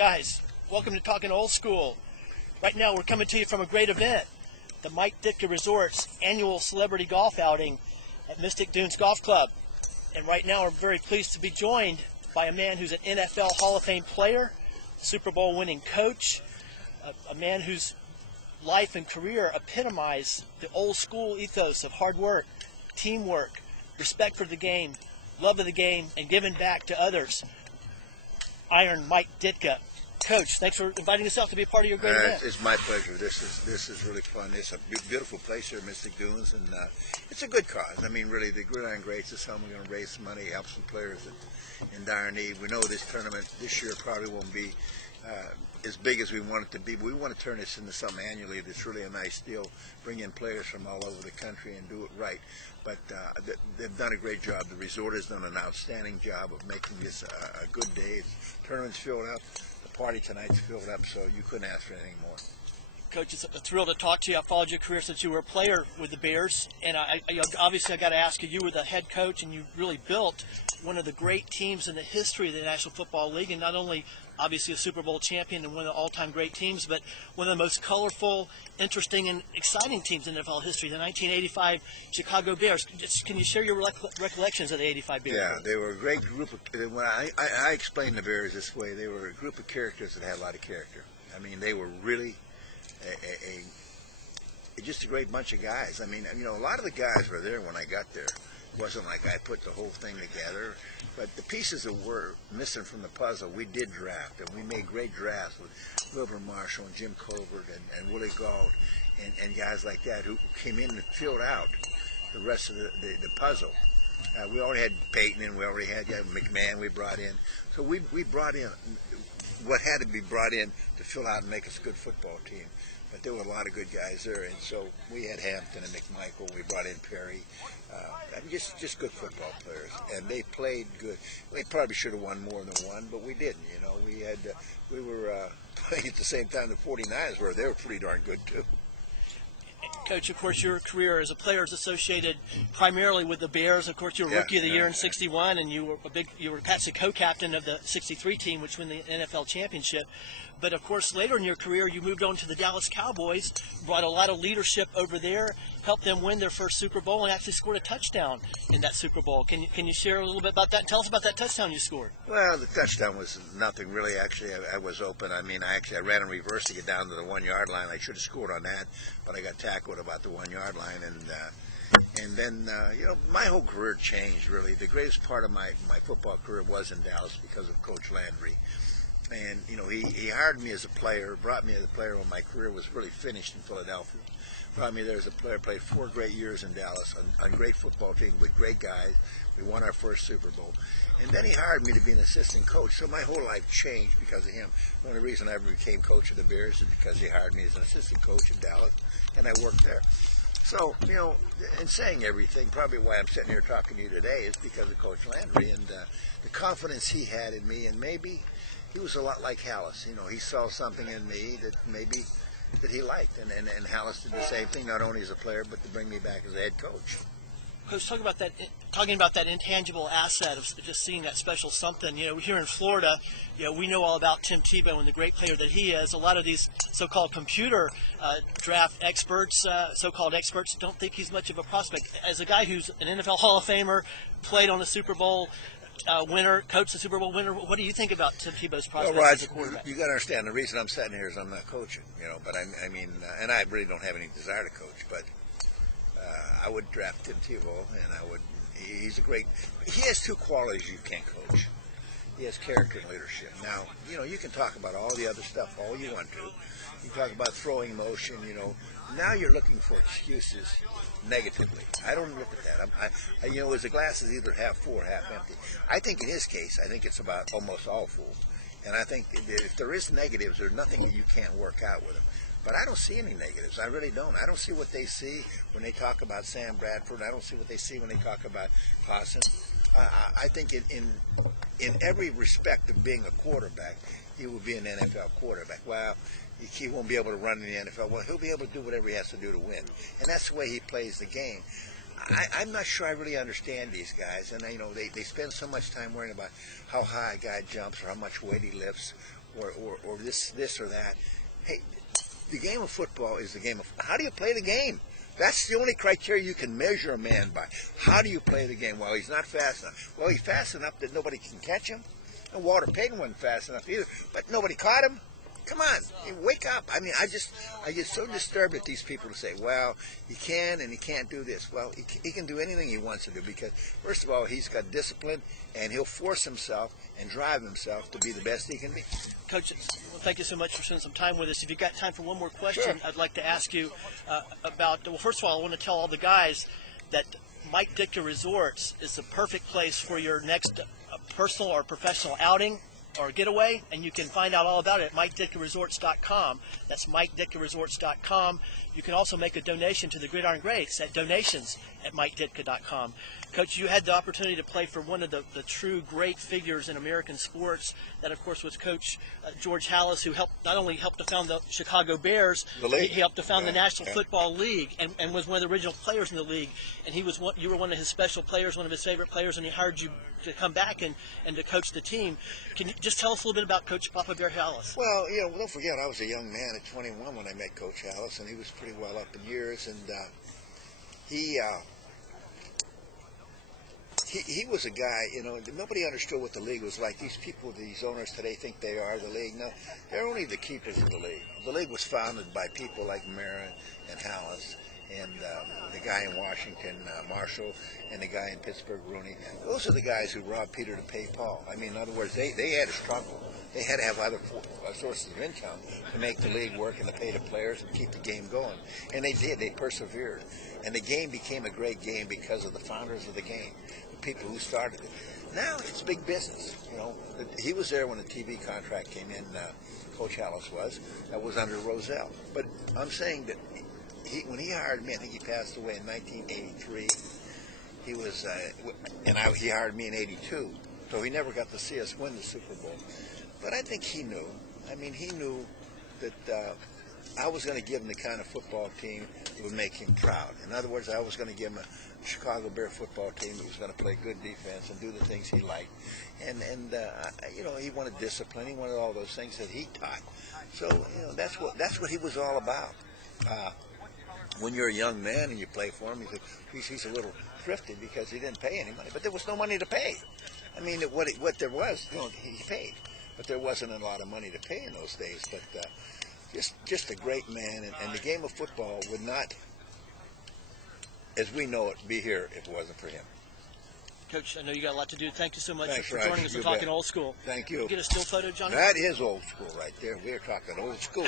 Guys, welcome to Talking Old School. Right now we're coming to you from a great event, the Mike Ditka Resort's annual celebrity golf outing at Mystic Dunes Golf Club. And right now we're very pleased to be joined by a man who's an NFL Hall of Fame player, Super Bowl winning coach, a man whose life and career epitomize the old school ethos of hard work, teamwork, respect for the game, love of the game, and giving back to others. Iron Mike Ditka. Coach, thanks for inviting us out to be a part of your great event. It's my pleasure. This is really fun. It's a beautiful place here at Mystic Dunes, and it's a good cause. I mean, really, the Gridiron Greats is something we're going to raise some money, help some players in dire need. We know this tournament this year probably won't be as big as we want it to be, but we want to turn this into something annually that's really a nice deal, bring in players from all over the country and do it right. But they've done a great job. The resort has done an outstanding job of making this a good day. Tournament's filled up. The party tonight's filled up, so you couldn't ask for anything more. Coach, it's a thrill to talk to you. I followed your career since you were a player with the Bears, and obviously I got to ask you, you were the head coach, and you really built one of the great teams in the history of the National Football League, and not only obviously a Super Bowl champion and one of the all-time great teams, but one of the most colorful, interesting, and exciting teams in NFL history, the 1985 Chicago Bears. Can you share your recollections of the 85 Bears? Yeah, they were a great group of, when I explain the Bears this way, they were a group of characters that had a lot of character. I mean, they were really just a great bunch of guys. I mean, you know, a lot of the guys were there when I got there. It wasn't like I put the whole thing together, but the pieces that were missing from the puzzle, we did draft, and we made great drafts with Wilbur Marshall and Jim Colbert and Willie Gault and guys like that who came in and filled out the rest of the puzzle. We already had Peyton, and we already had McMahon we brought in. So we brought in what had to be brought in to fill out and make us a good football team. But there were a lot of good guys there, and so we had Hampton and McMichael. We brought in Perry. I mean, just good football players, and they played good. We probably should have won more than one, but we didn't. You know, we were playing at the same time the 49ers were. They were pretty darn good too. Coach, of course, your career as a player is associated primarily with the Bears. Of course, you were Rookie of the Year in '61, and you were Patsy co-captain of the '63 team, which won the NFL championship. But of course, later in your career, you moved on to the Dallas Cowboys, brought a lot of leadership over there, helped them win their first Super Bowl, and actually scored a touchdown in that Super Bowl. Can you share a little bit about that? Tell us about that touchdown you scored. Well, the touchdown was nothing really. Actually, I was open. I mean, I ran in reverse to get down to the 1 yard line. I should have scored on that, but I got tackled about the 1 yard line, and then you know, my whole career changed really. The greatest part of my football career was in Dallas because of Coach Landry. And, you know, he hired me as a player, brought me as a player when my career was really finished in Philadelphia. Brought me there as a player, played 4 great years in Dallas on a great football team with great guys. We won our first Super Bowl. And then he hired me to be an assistant coach. So my whole life changed because of him. The only reason I ever became coach of the Bears is because he hired me as an assistant coach in Dallas, and I worked there. So, you know, in saying everything, probably why I'm sitting here talking to you today is because of Coach Landry and the confidence he had in me, and maybe he was a lot like Halas. You know, he saw something in me that maybe that he liked, and Halas did the same thing, not only as a player, but to bring me back as a head coach. Coach, talking about that intangible asset of just seeing that special something. You know, here in Florida, you know, we know all about Tim Tebow and the great player that he is. A lot of these so-called computer draft experts, so-called experts, don't think he's much of a prospect. As a guy who's an NFL Hall of Famer, played on the Super Bowl winner, coached the Super Bowl winner, what do you think about Tim Tebow's prospects as a quarterback? You got to understand, the reason I'm sitting here is I'm not coaching, you know, but I mean, and I really don't have any desire to coach, but I would draft Tim Tebow, and he's a great, he has 2 qualities you can't coach. He has character and leadership. Now, you know, you can talk about all the other stuff all you want to. You can talk about throwing motion, you know. Now you're looking for excuses negatively. I don't look at that. You know, as the glass is either half full or half empty. I think in his case, I think it's about almost all full. And I think if there is negatives, there's nothing that you can't work out with him. But I don't see any negatives. I really don't. I don't see what they see when they talk about Sam Bradford. I don't see what they see when they talk about Clausen. I think in every respect of being a quarterback, he will be an NFL quarterback. Well, he won't be able to run in the NFL. Well, he'll be able to do whatever he has to do to win. And that's the way he plays the game. I'm not sure I really understand these guys. And, you know, they spend so much time worrying about how high a guy jumps or how much weight he lifts or this or that. Hey, the game of football is the game of how do you play the game? That's the only criteria you can measure a man by. How do you play the game? Well, he's not fast enough. Well, he's fast enough that nobody can catch him. And Walter Payton wasn't fast enough either, but nobody caught him. Come on, wake up. I mean, I get so disturbed at these people who say, well, he can and he can't do this. Well, he can do anything he wants to do because, first of all, he's got discipline and he'll force himself and drive himself to be the best he can be. Coach, well, thank you so much for spending some time with us. If you've got time for one more question, Sure. I'd like to ask you about, well, first of all, I want to tell all the guys that Mike Ditka Resorts is the perfect place for your next personal or professional outing or getaway, and you can find out all about it at MikeDitkaResorts.com. That's MikeDitkaResorts.com. You can also make a donation to the Gridiron Greats at donations@MikeDitka.com. Coach, you had the opportunity to play for one of the true great figures in American sports. That, of course, was Coach George Halas, who not only helped to found the Chicago Bears, he helped to found the National Football League and was one of the original players in the league. And you were one of his special players, one of his favorite players, and he hired you to come back and to coach the team. Can you just tell us a little bit about Coach Papa Bear Halas? Well, don't forget, I was a young man at 21 when I met Coach Halas, and he was pretty well up in years, and he was a guy, nobody understood what the league was like. These people, these owners today think they are the league. No, they're only the keepers of the league. The league was founded by people like Mara and Halas and the guy in Washington, Marshall, and the guy in Pittsburgh, Rooney. Those are the guys who robbed Peter to pay Paul. I mean, in other words, they had to struggle. They had to have other sources of income to make the league work and to pay the players and keep the game going. And they did. They persevered. And the game became a great game because of the founders of the game, the people who started it. Now it's big business. He was there when the TV contract came in, Coach Halas was. That was under Roselle. But I'm saying that when he hired me, I think he passed away in 1983. He was, he hired me in '82, so he never got to see us win the Super Bowl. But I think he knew. I mean, he knew that I was going to give him the kind of football team that would make him proud. In other words, I was going to give him a Chicago Bear football team that was going to play good defense and do the things he liked. And he wanted discipline. He wanted all those things that he taught. So, that's what he was all about. When you're a young man and you play for him, he's a little thrifty because he didn't pay any money. But there was no money to pay. I mean, what there was, he paid. But there wasn't a lot of money to pay in those days. But just a great man. And the game of football would not, as we know it, be here if it wasn't for him. Coach, I know you got a lot to do. Thank you so much Thanks, for Raj. joining us and talking old school. Thank you. Get a still photo, Johnny? That is old school right there. We're talking old school.